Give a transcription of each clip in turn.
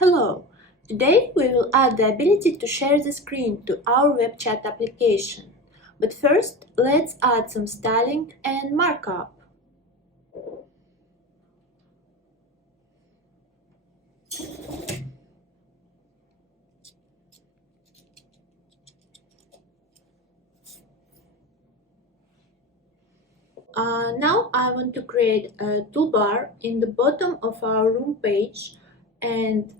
Hello! Today we will add the ability to share the screen to our web chat application. But first, let's add some styling and markup. Now I want to create a toolbar in the bottom of our room page and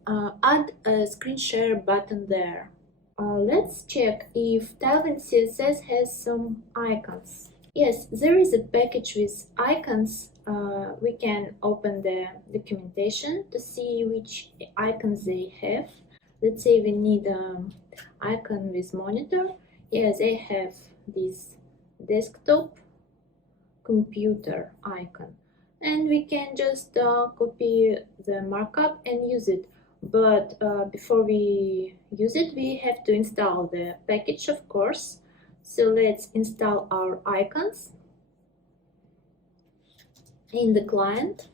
add a screen share button there. Let's check if Tailwind CSS has some icons. Yes, there is a package with icons. We can open the documentation to see which icons they have. Let's say we need an icon with monitor. Yes, they have this desktop computer icon, and we can just copy the markup and use it. But before we use it, we have to install the package, of course. So let's install our icons in the client,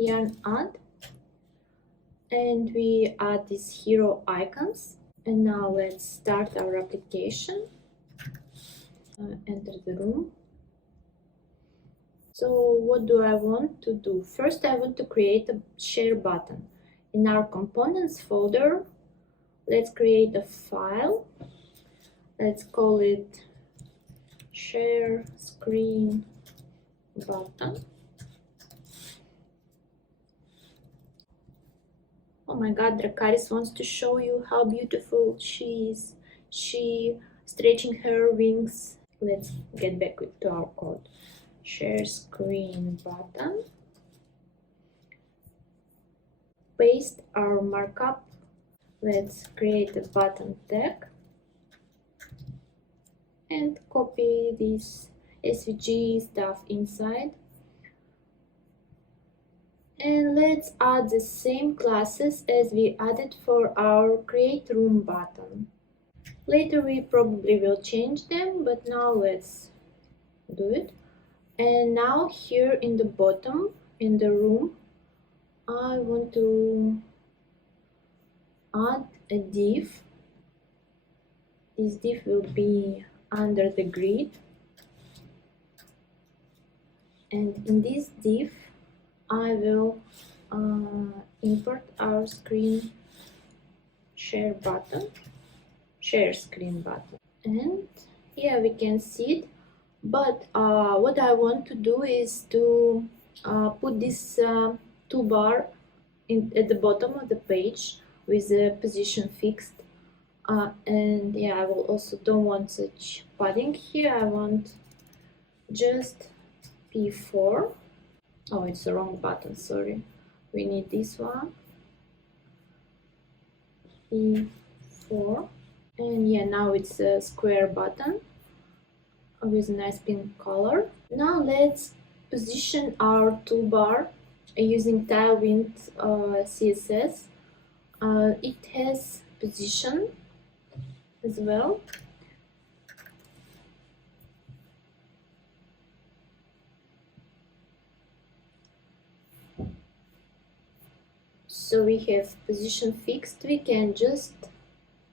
yarn add, and we add these hero icons. And now let's start our application. Enter the room. So what do I want to do? First, I want to create a share button. In our components folder, let's create a file. Let's call it ShareScreen button. Oh my god, Dracarys wants to show you how beautiful she is. She stretching her wings. Let's get back to our code. Share screen button. Paste our markup. Let's create a button tag and copy this SVG stuff inside. And let's add the same classes as we added for our create room button. Later we probably will change them, but now let's do it. And now here in the bottom, in the room, I want to add a div. This div will be under the grid. And in this div, I will import our screen share button. Share screen button, and here we can see it. But what I want to do is to put this toolbar at the bottom of the page with the position fixed, and yeah, I will also don't want such padding here. I want just P4. Oh, it's the wrong button, sorry. We need this one, P4. And yeah, now it's a square button with a nice pink color. Now let's position our toolbar using Tailwind CSS. It has position as well. So we have position fixed. We can just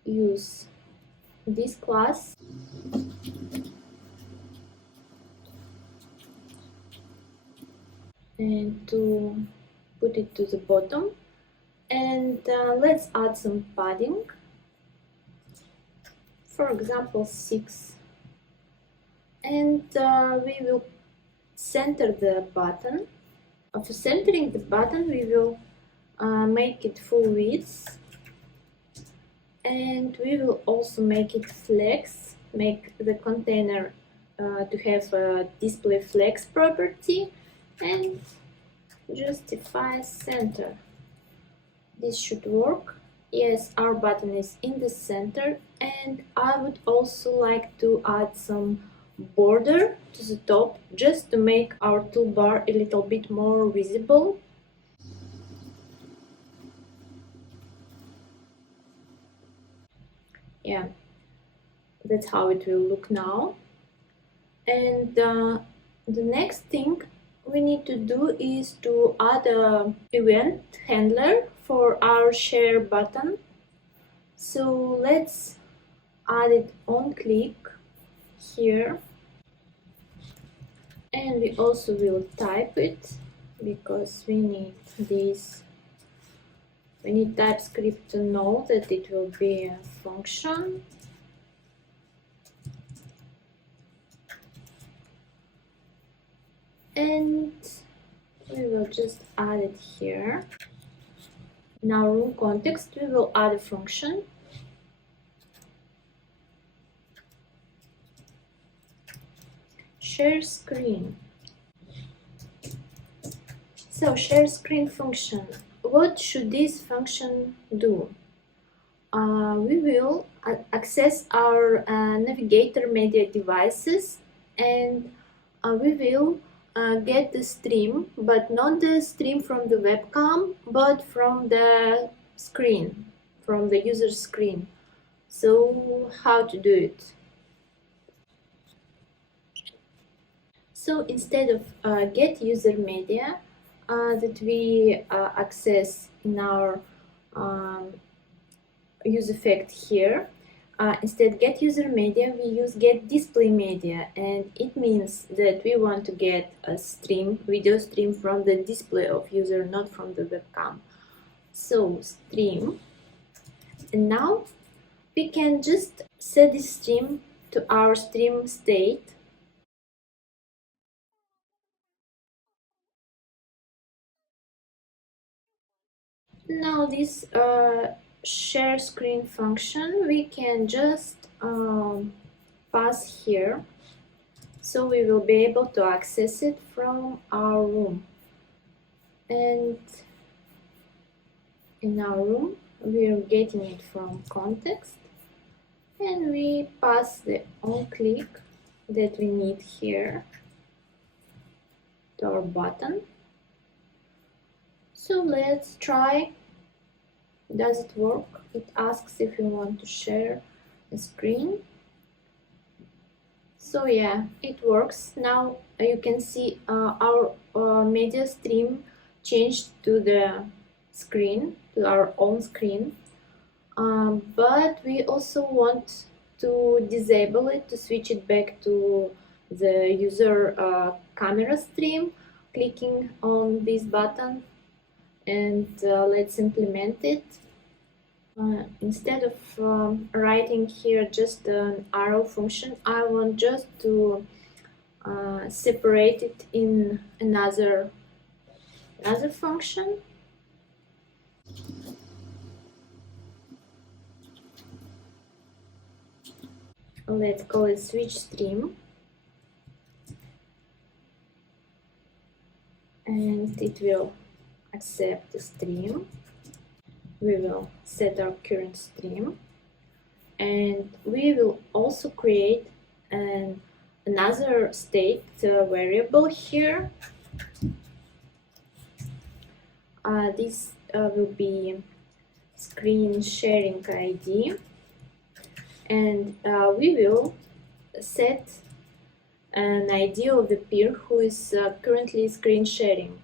use this class and to put it to the bottom, and let's add some padding, for example 6, and we will center the button. For centering the button, we will make it full width, and we will also make it flex, make the container to have a display flex property, and justify center. This should work. Yes, our button is in the center, and I would also like to add some border to the top just to make our toolbar a little bit more visible. Yeah, that's how it will look now. And the next thing, we need to do is to add a event handler for our share button. So let's add it on click here, and we also will type it because we need this. We need TypeScript to know that it will be a function. And we will just add it here. In our room context, we will add a function. ShareScreen. So ShareScreen function. What should this function do? We will access our navigator media devices, and we will get the stream, but not the stream from the webcam, but from the screen, from the user screen. So how to do it? So instead of get user media that we access in our use effect here, instead get user media, we use get display media, and it means that we want to get a stream, video stream from the display of user, not from the webcam. So stream, and now we can just set this stream to our stream state. Now this ShareScreen function we can just pass here, so we will be able to access it from our room. And in our room we are getting it from context, and we pass the on click that we need here to our button. So let's try. Does it work? It asks if you want to share a screen. So yeah, it works. Now you can see our media stream changed to the screen, to our own screen. But we also want to disable it, to switch it back to the user camera stream, clicking on this button. And let's implement it. Instead of writing here just an arrow function, I want just to separate it in another function. Let's call it switch stream, and it will accept the stream. We will set our current stream, and we will also create another state variable here. This will be screen sharing ID, and we will set an ID of the peer who is currently screen sharing.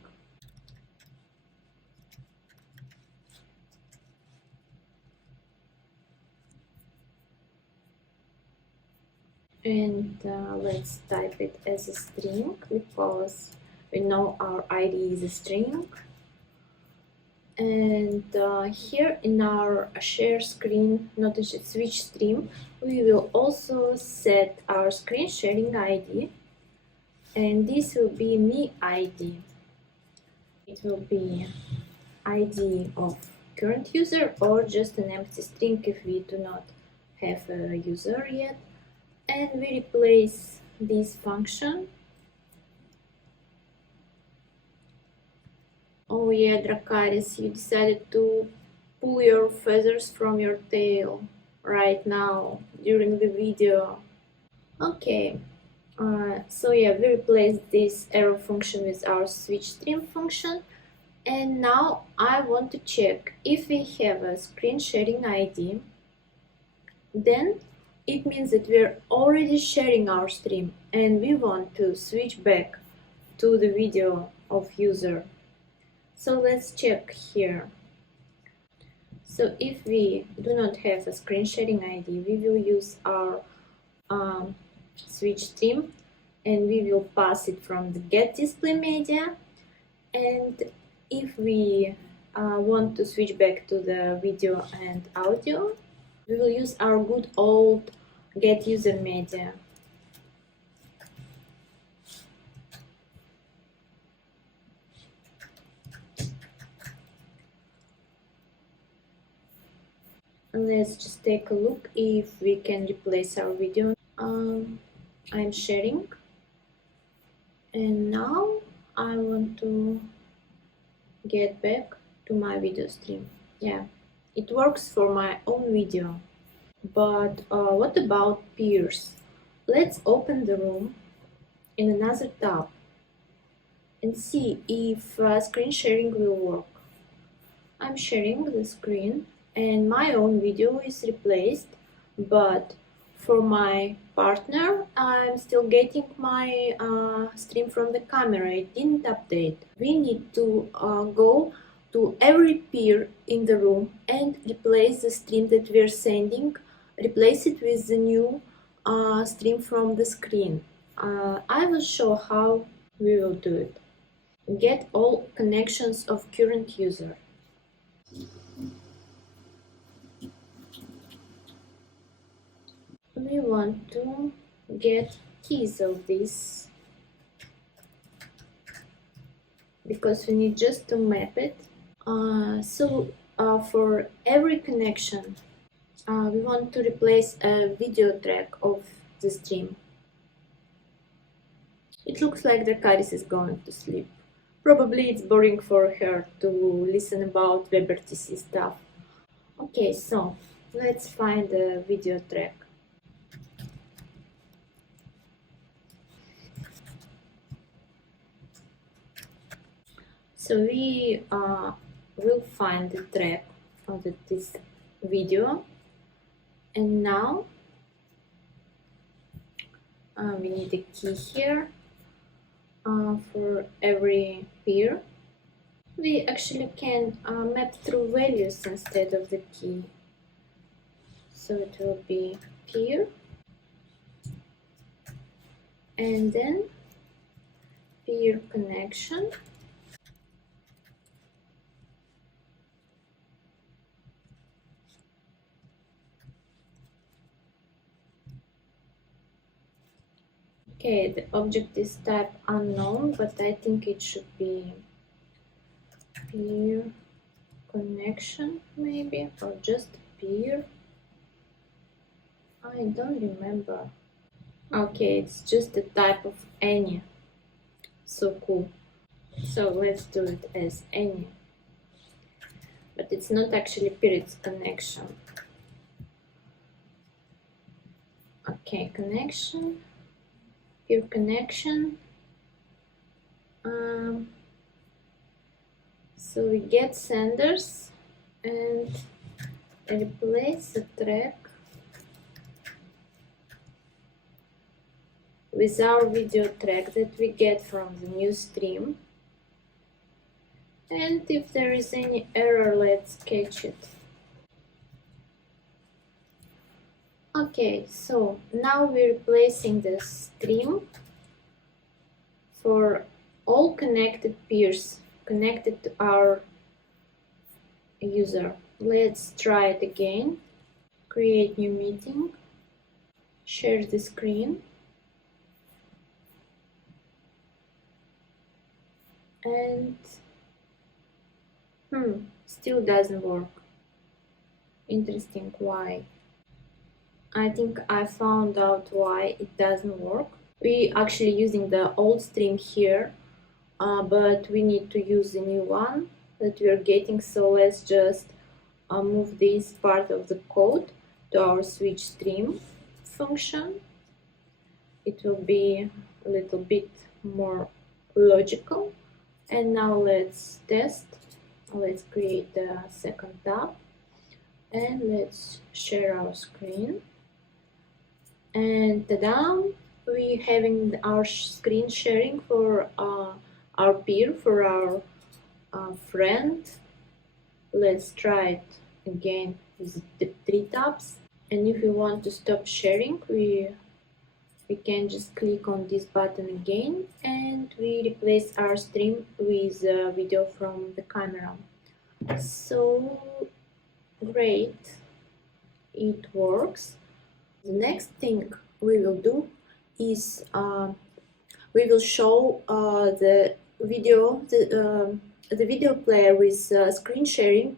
And let's type it as a string, because we know our ID is a string. And here in our share screen, not a switch stream, we will also set our screen sharing ID, and this will be me ID. It will be ID of current user, or just an empty string if we do not have a user yet. And we replace this function. Oh yeah, Dracaris, you decided to pull your feathers from your tail right now during the video. Okay, so yeah, we replaced this arrow function with our switch stream function, and now I want to check if we have a screen sharing ID, then it means that we're already sharing our stream and we want to switch back to the video of user. So let's check here. So if we do not have a screen sharing ID, we will use our switch stream and we will pass it from the get display media. And if we want to switch back to the video and audio, we will use our good old get user media. And let's just take a look if we can replace our video. I'm sharing, and now I want to get back to my video stream. Yeah, it works for my own video. But what about peers? Let's open the room in another tab and see if screen sharing will work. I'm sharing the screen and my own video is replaced, but for my partner, I'm still getting my stream from the camera. It didn't update. We need to go to every peer in the room and replace the stream that we're sending, replace it with the new stream from the screen. I will show how we will do it. Get all connections of current user. We want to get keys of this because we need just to map it. For every connection, we want to replace a video track of the stream. It looks like the Caris is going to sleep. Probably it's boring for her to listen about WebRTC stuff. Okay, so let's find the video track. So we will find the track of this video, and now we need a key here for every peer. We actually can map through values instead of the key. So it will be peer, and then peer connection. Okay, the object is type unknown, but I think it should be peer connection maybe, or just peer. I don't remember. Okay, it's just the type of any. So cool. So let's do it as any. But it's not actually peer, it's connection. Okay, connection. Peer connection. So we get senders and replace the track with our video track that we get from the new stream. And if there is any error, let's catch it. Okay, so now we're replacing the stream for all connected peers connected to our user. Let's try it again. Create new meeting, share the screen, and still doesn't work. Interesting, why? I think I found out why it doesn't work. We actually using the old stream here, but we need to use the new one that we are getting. So let's just move this part of the code to our switch stream function. It will be a little bit more logical. And now let's test. Let's create the second tab and let's share our screen. And ta-da! we having our screen sharing for our peer, for our friend. Let's try it again with the 3 tabs. And if we want to stop sharing, we can just click on this button again, and we replace our stream with a video from the camera. So great, it works. The next thing we will do is we will show the video player with screen sharing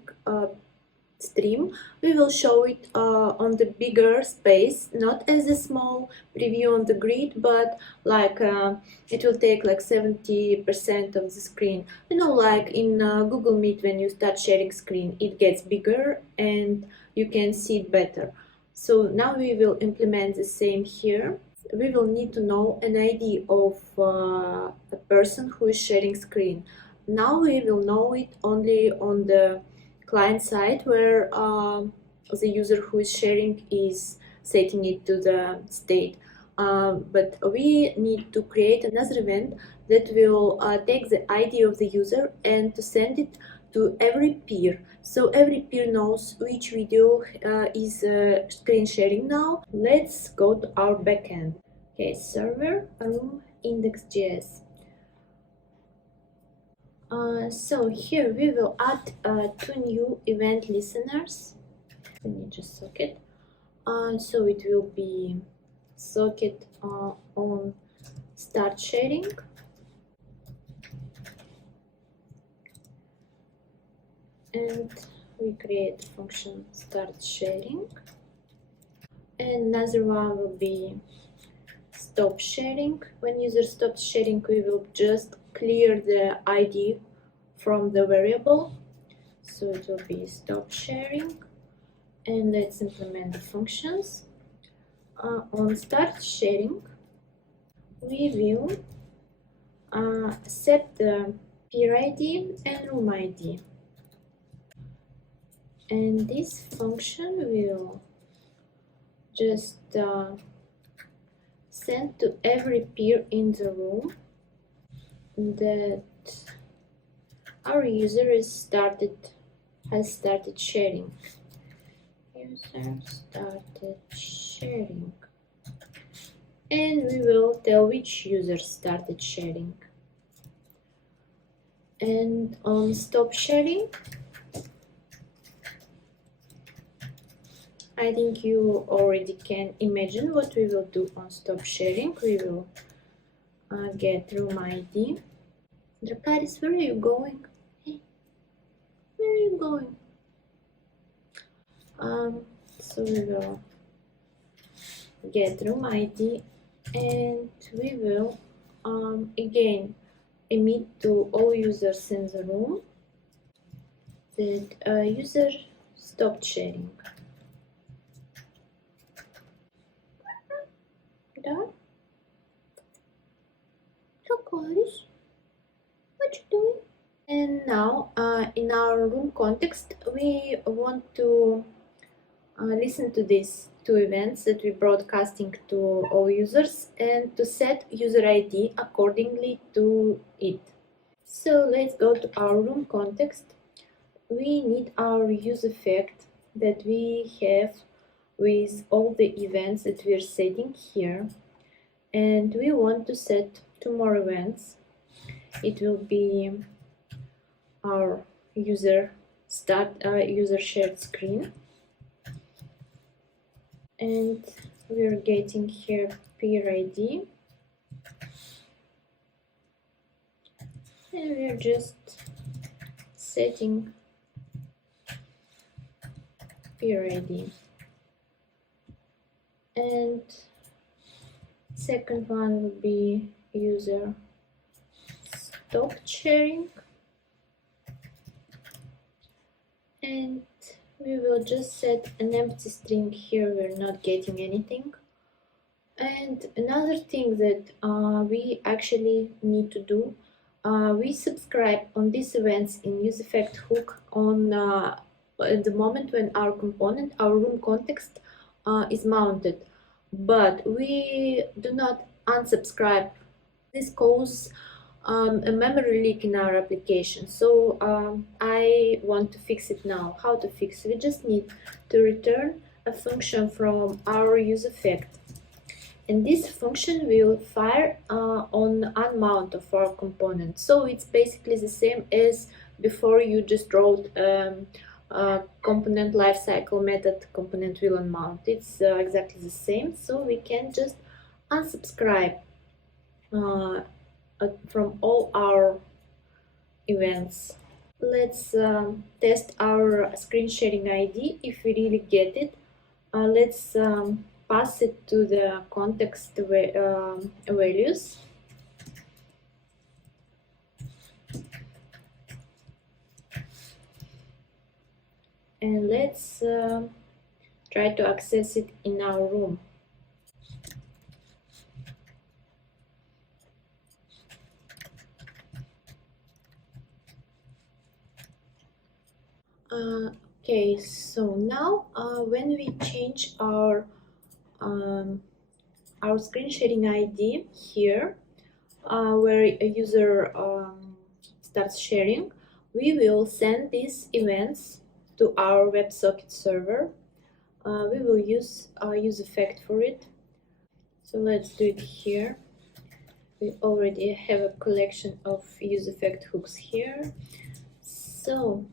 stream. We will show it on the bigger space, not as a small preview on the grid, but like it will take like 70% of the screen. You know, like in Google Meet, when you start sharing screen, it gets bigger and you can see it better. So now we will implement the same here. We will need to know an ID of the person who is sharing screen. Now we will know it only on the client side, where the user who is sharing is setting it to the state. But we need to create another event that will take the ID of the user and to send it to every peer. So every peer knows which video is screen sharing now. Let's go to our backend. Okay, server room index.js. So here we will add 2 new event listeners. We need just socket. So it will be socket on start sharing. And we create function start sharing. And another one will be stop sharing. When user stops sharing, we will just clear the ID from the variable. So it will be stop sharing. And let's implement the functions. On start sharing, we will set the peer ID and room ID. And this function will just send to every peer in the room that our user has started sharing. User started sharing. And we will tell which user started sharing. And on stop sharing, I think you already can imagine what we will do on stop sharing. We will get room ID. Dracaris, where are you going? Hey, where are you going? So we will get room ID, and we will again emit to all users in the room that user stopped sharing. Dracaris, what you doing? And now in our room context, we want to listen to these 2 events that we broadcasting to all users and to set user ID accordingly to it. So let's go to our room context. We need our use effect that we have with all the events that we are setting here, and we want to set 2 more events. It will be our user shared screen, and we are getting here peer ID, and we are just setting peer ID. And second one will be user stopped sharing, and we will just set an empty string here. We're not getting anything. And another thing that we actually need to do, we subscribe on these events in use effect hook on at the moment when our component, our room context, is mounted, but we do not unsubscribe. This causes a memory leak in our application. So I want to fix it now. How to fix it? We just need to return a function from our useEffect, and this function will fire on unmount of our component. So it's basically the same as before. You just wrote component lifecycle method component will unmount. It's exactly the same. So we can just unsubscribe from all our events. Let's test our screen sharing ID if we really get it. Let's pass it to the context values. And let's try to access it in our room. Okay, so now when we change our screen sharing ID here, where a user starts sharing, we will send these events to our WebSocket server. We will use useEffect for it. So let's do it here. We already have a collection of useEffect hooks here. So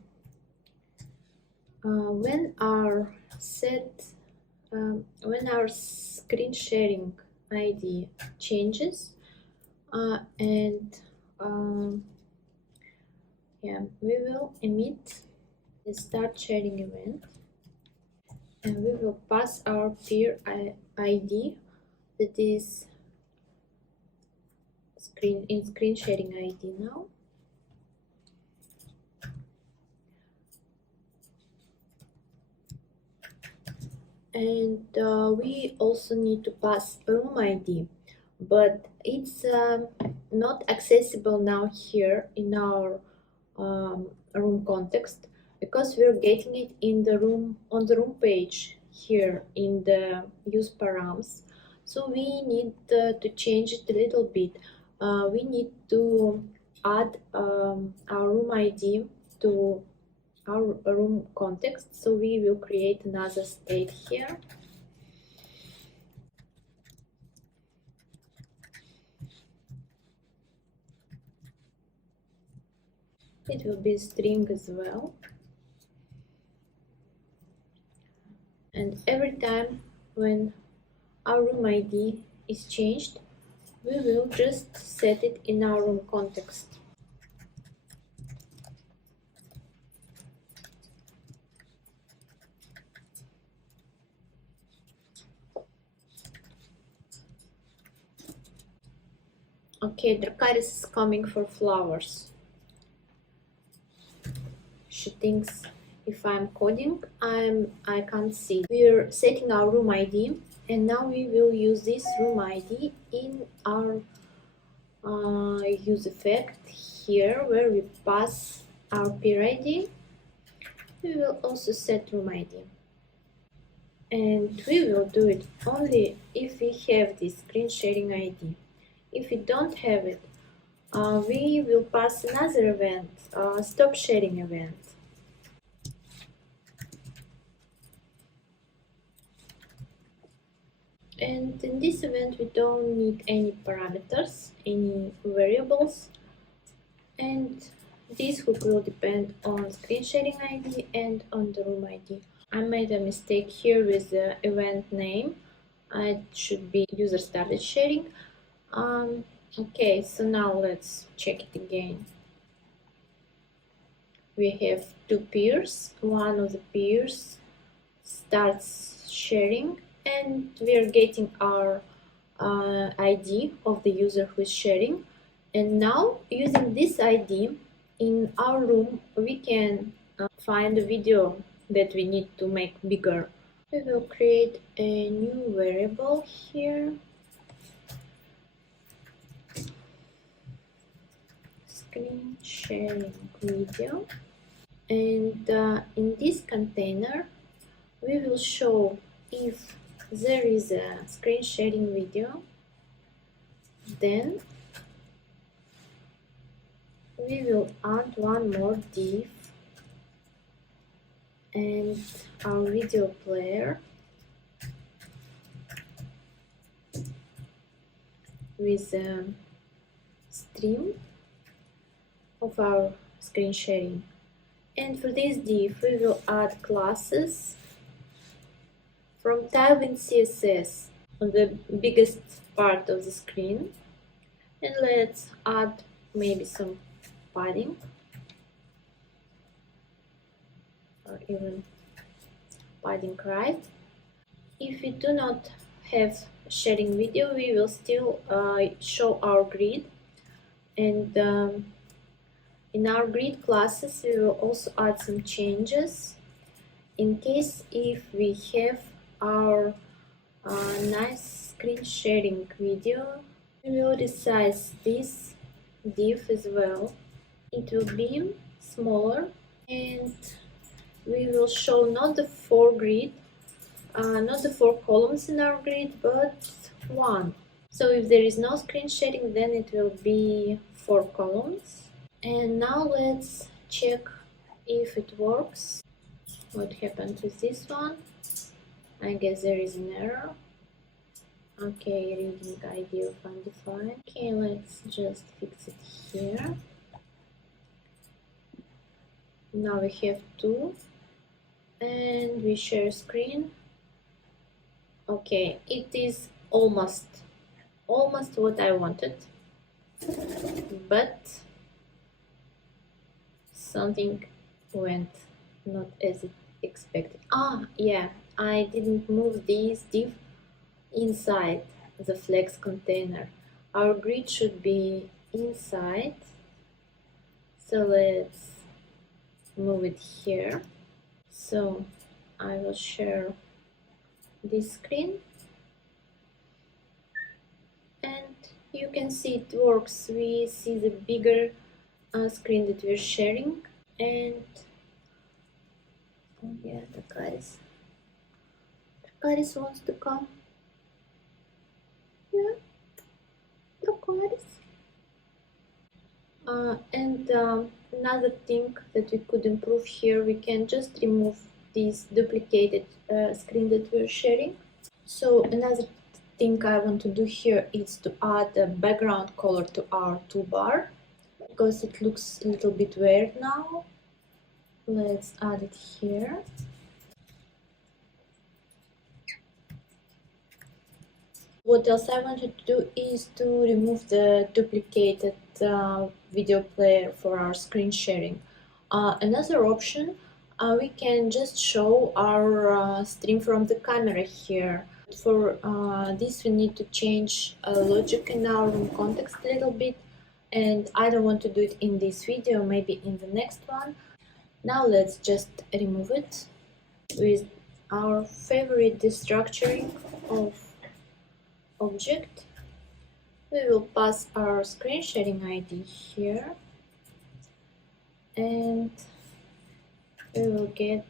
when our screen sharing ID changes, and we will emit the start sharing event, and we will pass our peer ID, that is screen sharing ID now. And we also need to pass room ID, but it's not accessible now here in our room context, because we're getting it in the room, on the room page here in the use params. So we need to change it a little bit. We need to add our room ID to our room context. So we will create another state here. It will be a string as well. And every time when our room ID is changed, we will just set it in our room context. Okay, Dracaris is coming for flowers. She thinks if I'm coding, I can't see. We're setting our room ID, and now we will use this room ID in our useEffect here, where we pass our peer ID. We will also set room ID, and we will do it only if we have this screen sharing ID. If we don't have it, we will pass another event, stop sharing event. And in this event, we don't need any parameters, any variables, and this hook will depend on screen sharing ID and on the room ID. I made a mistake here with the event name. It should be user started sharing. Okay, so now let's check it again. We have two peers. One of the peers starts sharing, and we are getting our ID of the user who is sharing. And now, using this ID in our room, we can find a video that we need to make bigger. We will create a new variable here. Screen sharing video. And in this container, we will show if there is a screen sharing video, Then we will add one more div and our video player with a stream of our screen sharing. And for this div we will add classes from type in CSS on the biggest part of the screen. And let's add maybe some padding or even padding right. If we do not have sharing video, we will still show our grid, and in our grid classes we will also add some changes in case if we have our nice screen sharing video. We will resize this div as well. It will be smaller, and we will show not the four columns in our grid, but one. So if there is no screen sharing, then it will be 4 columns. And now let's check if it works. What happened with this one? I guess there is an error. Okay, reading ID of undefined. Okay, let's just fix it here. Now we have 2, and we share screen. Okay, it is almost what I wanted, but something went not as expected. Yeah, I didn't move this div inside the flex container. Our grid should be inside, so let's move it here. So I will share this screen, and you can see it works. We see the bigger screen that we're sharing, and oh yeah, the Karis wants to come. Yeah, the Karis. And another thing that we could improve here, we can just remove this duplicated screen that we're sharing. So another thing I want to do here is to add a background color to our toolbar, because it looks a little bit weird now. Let's add it here. What else I wanted to do is to remove the duplicated video player for our screen sharing. Another option, we can just show our stream from the camera here. For this we need to change logic in our room context a little bit, and I don't want to do it in this video, maybe in the next one. Now let's just remove it with our favorite destructuring of object. We will pass our screen sharing ID here, and we will get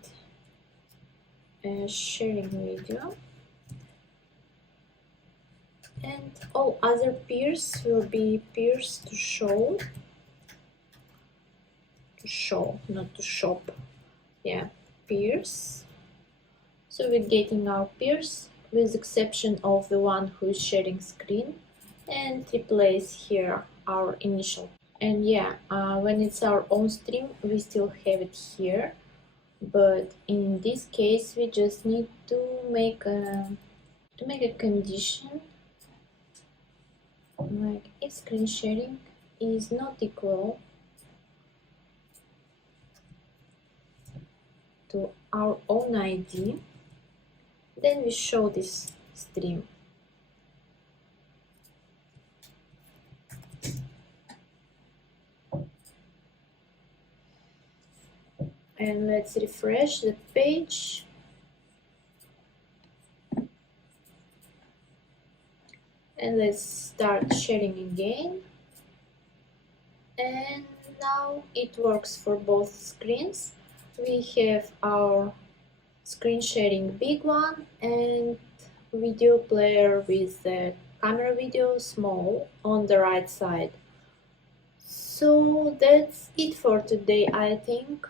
a sharing video, and all other peers will be peers to show, not to shop. Yeah, peers. So we're getting our peers with exception of the one who is sharing screen, and replace here our initial. And yeah, when it's our own stream we still have it here, but in this case we just need to make a condition, like if screen sharing is not equal to our own ID, then we show this stream. And let's refresh the page. And let's start sharing again. And now it works for both screens. We have our screen sharing big one and video player with the camera video small on the right side. So that's it for today, I think.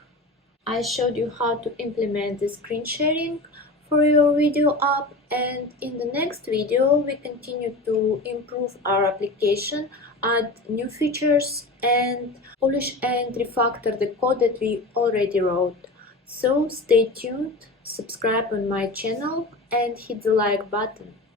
I showed you how to implement the screen sharing for your video app, and in the next video we continue to improve our application, add new features and polish and refactor the code that we already wrote. So stay tuned, subscribe on my channel and hit the like button.